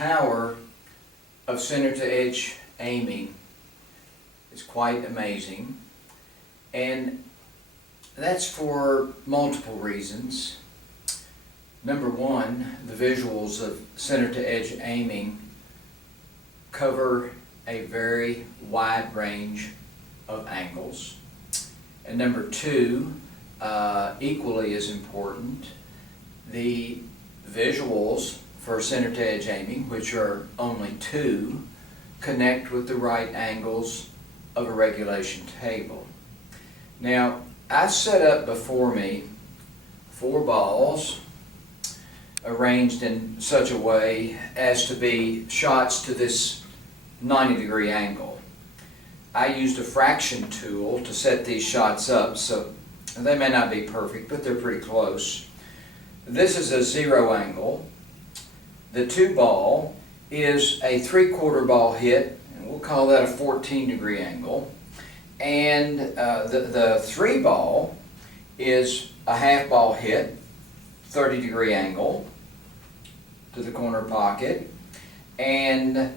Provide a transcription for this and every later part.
power of center to edge aiming is quite amazing, and that's for multiple reasons. Number one, the visuals of center to edge aiming cover a very wide range of angles. And number two, equally as important, the visuals for center to edge aiming, which are only two, connect with the right angles of a regulation table. Now, I set up before me 4 balls arranged in such a way as to be shots to this 90-degree angle. I used a fraction tool to set these shots up, so they may not be perfect, but they're pretty close. This is a 0 angle. The 2 ball is a 3/4 ball hit, and we'll call that a 14-degree angle. And the 3 ball is a half ball hit, 30-degree angle to the corner pocket. And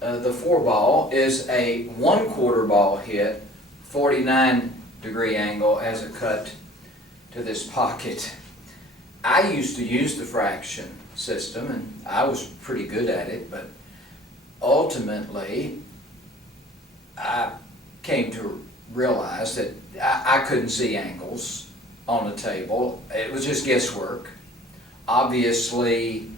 the 4 ball is a 1/4 ball hit, 49-degree angle as a cut to this pocket. I used to use the fraction system, and I was pretty good at it, but ultimately I came to realize that I couldn't see angles on the table. It was just guesswork. Obviously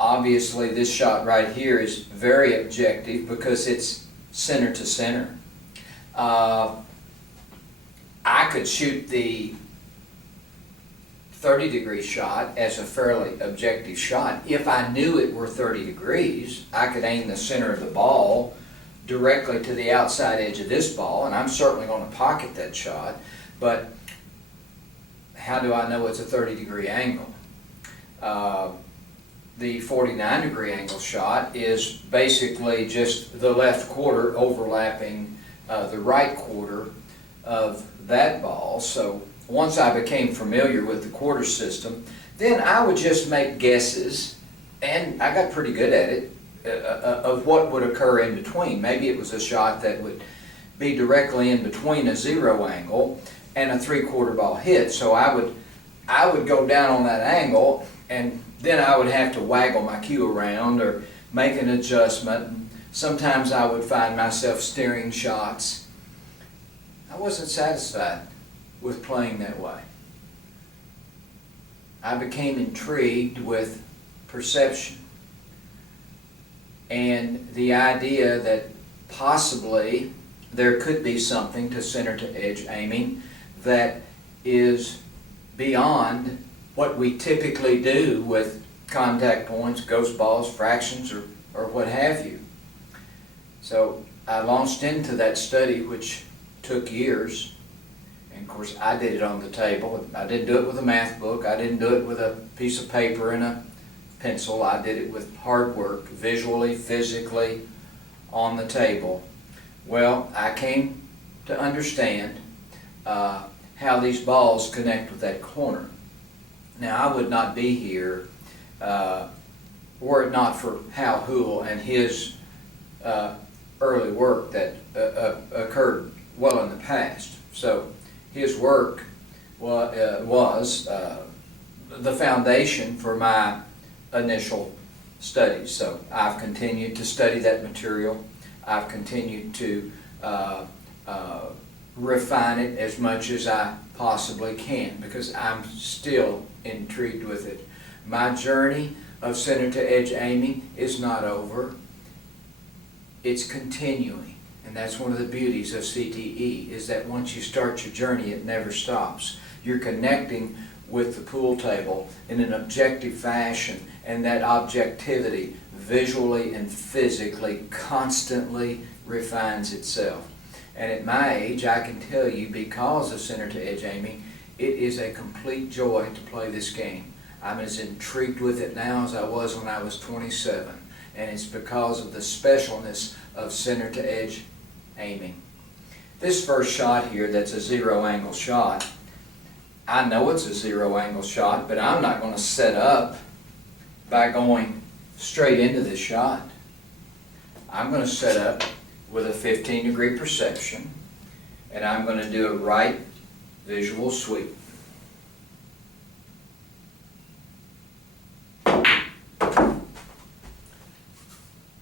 this shot right here is very objective because it's center to center. I could shoot the 30-degree shot as a fairly objective shot. If I knew it were 30 degrees, I could aim the center of the ball directly to the outside edge of this ball, and I'm certainly going to pocket that shot. But how do I know it's a 30-degree angle? The 49-degree angle shot is basically just the left quarter overlapping the right quarter of that ball. So once I became familiar with the quarter system, then I would just make guesses, and I got pretty good at it, of what would occur in between. Maybe it was a shot that would be directly in between a 0 angle and a 3/4 ball hit. So I would go down on that angle, and then I would have to waggle my cue around or make an adjustment. And sometimes I would find myself steering shots. I wasn't satisfied with playing that way. I became intrigued with perception and the idea that possibly there could be something to center to edge aiming that is beyond what we typically do with contact points, ghost balls, fractions, or what have you. So I launched into that study, which took years. And of course, I did it on the table. I didn't do it with a math book. I didn't do it with a piece of paper and a pencil. I did it with hard work, visually, physically, on the table. Well, I came to understand how these balls connect with that corner. Now, I would not be here were it not for Hal Hoole and his early work that occurred well in the past. So his work was the foundation for my initial studies. So I've continued to study that material. I've continued to refine it as much as I possibly can because I'm still intrigued with it. My journey of center to edge aiming is not over. It's continuing. And that's one of the beauties of CTE, is that once you start your journey, it never stops. You're connecting with the pool table in an objective fashion, and that objectivity visually and physically constantly refines itself. And at my age, I can tell you, because of center to edge aiming, it is a complete joy to play this game. I'm as intrigued with it now as I was when I was 27, and it's because of the specialness of center to edge aiming. This first shot here, that's a 0 angle shot, I know it's a 0 angle shot, but I'm not going to set up by going straight into this shot. I'm going to set up with a 15-degree perception, and I'm going to do a right visual sweep.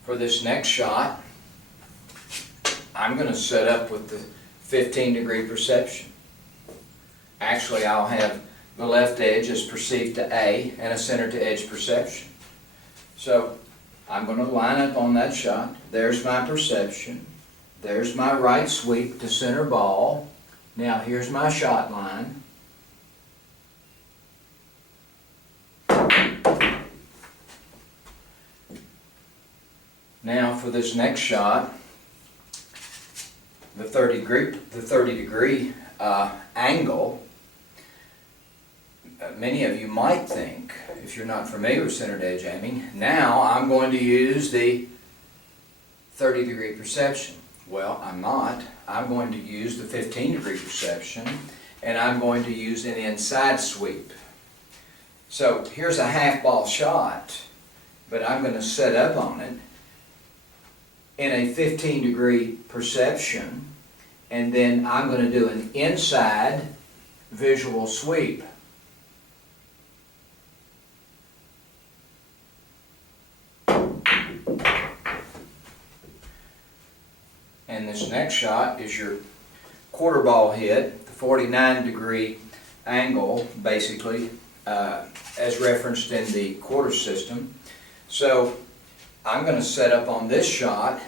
For this next shot, I'm going to set up with the 15-degree perception. Actually, I'll have the left edge as perceived to A and a center to edge perception. So I'm going to line up on that shot. There's my perception. There's my right sweep to center ball. Now here's my shot line. Now for this next shot, the 30 degree angle, many of you might think, if you're not familiar with centered edge aiming, now I'm going to use the 30-degree perception. Well, I'm not. I'm going to use the 15-degree perception, and I'm going to use an inside sweep. So here's a half ball shot, but I'm going to set up on it in a 15-degree perception, and then I'm going to do an inside visual sweep. And this next shot is your quarter ball hit, the 49-degree angle, basically, as referenced in the quarter system. So I'm going to set up on this shot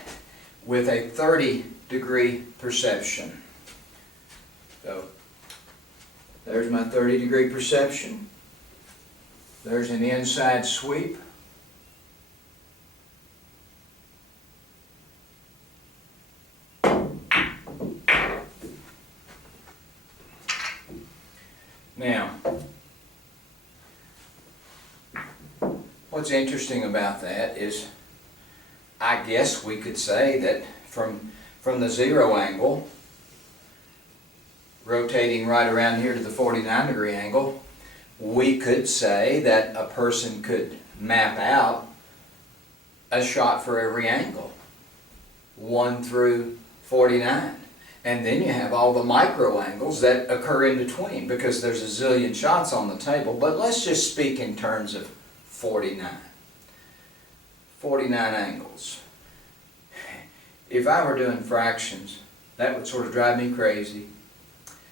with a 30-degree perception. So there's my 30-degree perception. There's an inside sweep. Now, what's interesting about that is, I guess we could say that from the zero angle, rotating right around here to the 49-degree angle, we could say that a person could map out a shot for every angle, 1 through 49. And then you have all the micro angles that occur in between, because there's a zillion shots on the table. But let's just speak in terms of 49. 49 angles. If I were doing fractions, that would sort of drive me crazy,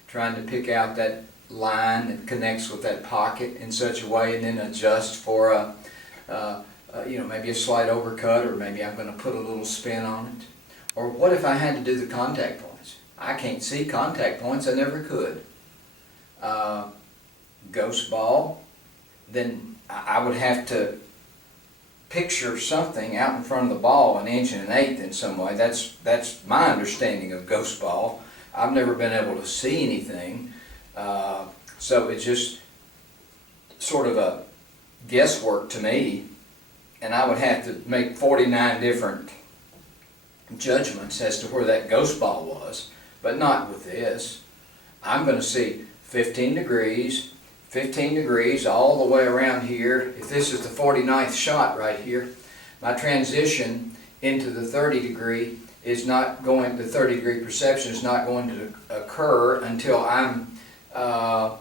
trying to pick out that line that connects with that pocket in such a way, and then adjust for maybe a slight overcut, or maybe I'm going to put a little spin on it. Or what if I had to do the contact points? I can't see contact points, I never could. Ghost ball, then I would have to picture something out in front of the ball 1 inch and 1/8 in some way. That's my understanding of ghost ball. I've never been able to see anything, so it's just sort of a guesswork to me, and I would have to make 49 different judgments as to where that ghost ball was, but not with this. I'm going to see 15 degrees all the way around here. If this is the 49th shot right here, my transition into the 30 degree is not going, the 30 degree perception is not going to occur until I'm 80%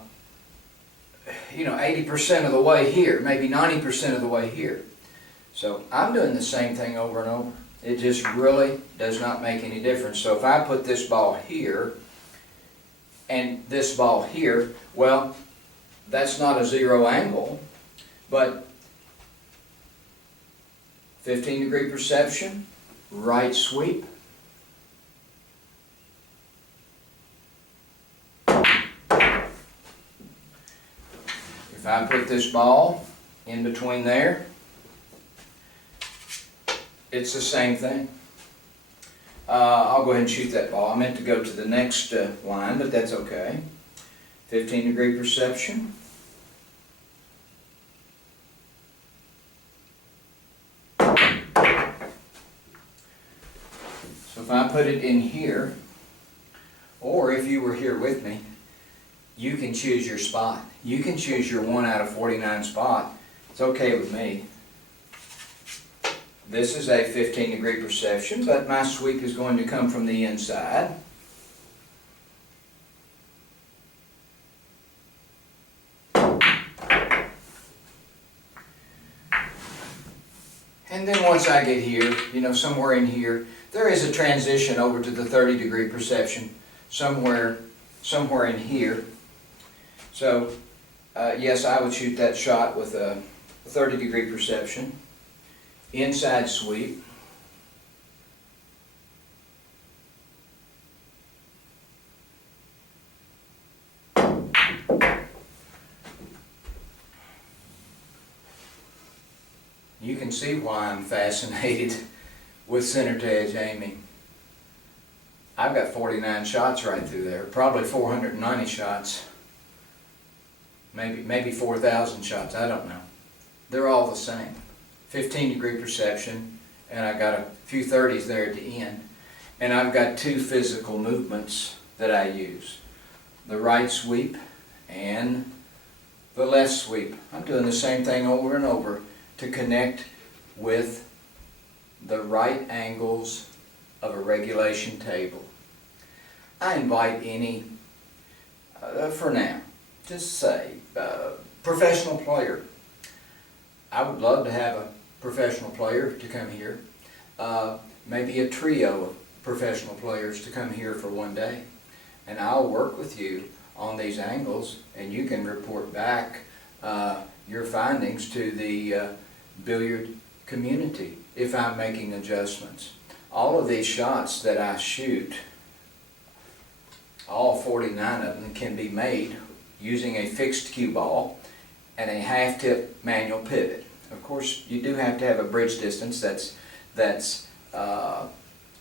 of the way here, maybe 90% of the way here. So I'm doing the same thing over and over. It just really does not make any difference. So if I put this ball here and this ball here, well, that's not a zero angle, but 15-degree perception, right sweep. If I put this ball in between there, it's the same thing. I'll go ahead and shoot that ball. I meant to go to the next line, but that's okay. 15-degree perception. So if I put it in here, or if you were here with me, you can choose your spot. You can choose your 1 out of 49 spot. It's okay with me. This is a 15-degree perception, but my sweep is going to come from the inside. And then once I get here, somewhere in here, there is a transition over to the 30-degree perception somewhere in here. So, yes, I would shoot that shot with a 30-degree perception. Inside sweep. You can see why I'm fascinated with center to edge aiming. I've got 49 shots right through there, probably 490 shots, maybe 4,000 shots, I don't know. They're all the same. 15-degree perception, and I got a few 30s there at the end. And I've got two physical movements that I use. The right sweep and the left sweep. I'm doing the same thing over and over to connect with the right angles of a regulation table. I invite any, for now, just say, professional player. I would love to have a professional player to come here. Maybe a trio of professional players to come here for one day. And I'll work with you on these angles, and you can report back your findings to the billiard community if I'm making adjustments. All of these shots that I shoot, all 49 of them, can be made using a fixed cue ball and a half-tip manual pivot. Of course, you do have to have a bridge distance that's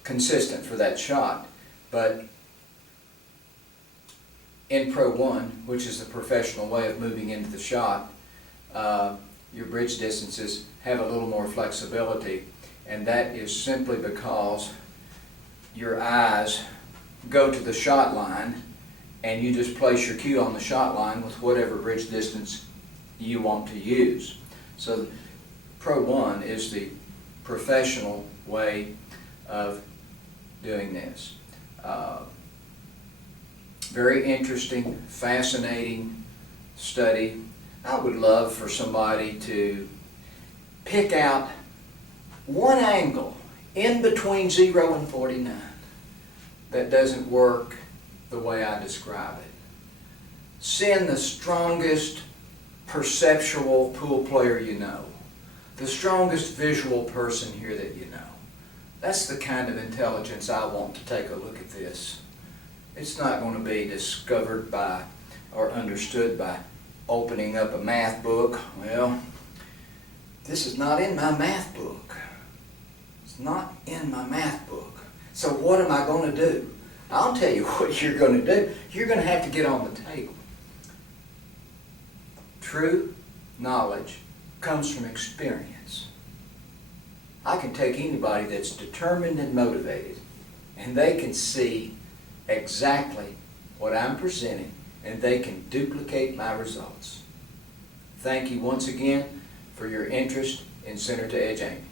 consistent for that shot, but in Pro 1, which is the professional way of moving into the shot, your bridge distances have a little more flexibility, and that is simply because your eyes go to the shot line and you just place your cue on the shot line with whatever bridge distance you want to use. So Pro 1 is the professional way of doing this. Very interesting, fascinating study. I would love for somebody to pick out one angle in between 0 and 49 that doesn't work the way I describe it. Send the strongest perceptual pool player you know, the strongest visual person here that you know. That's the kind of intelligence I want to take a look at this. It's not going to be discovered by or understood by opening up a math book. Well, this is not in my math book. It's not in my math book. So what am I going to do? I'll tell you what you're going to do. You're going to have to get on the table. True knowledge comes from experience. I can take anybody that's determined and motivated, and they can see exactly what I'm presenting, and they can duplicate my results. Thank you once again for your interest in center to edge aiming.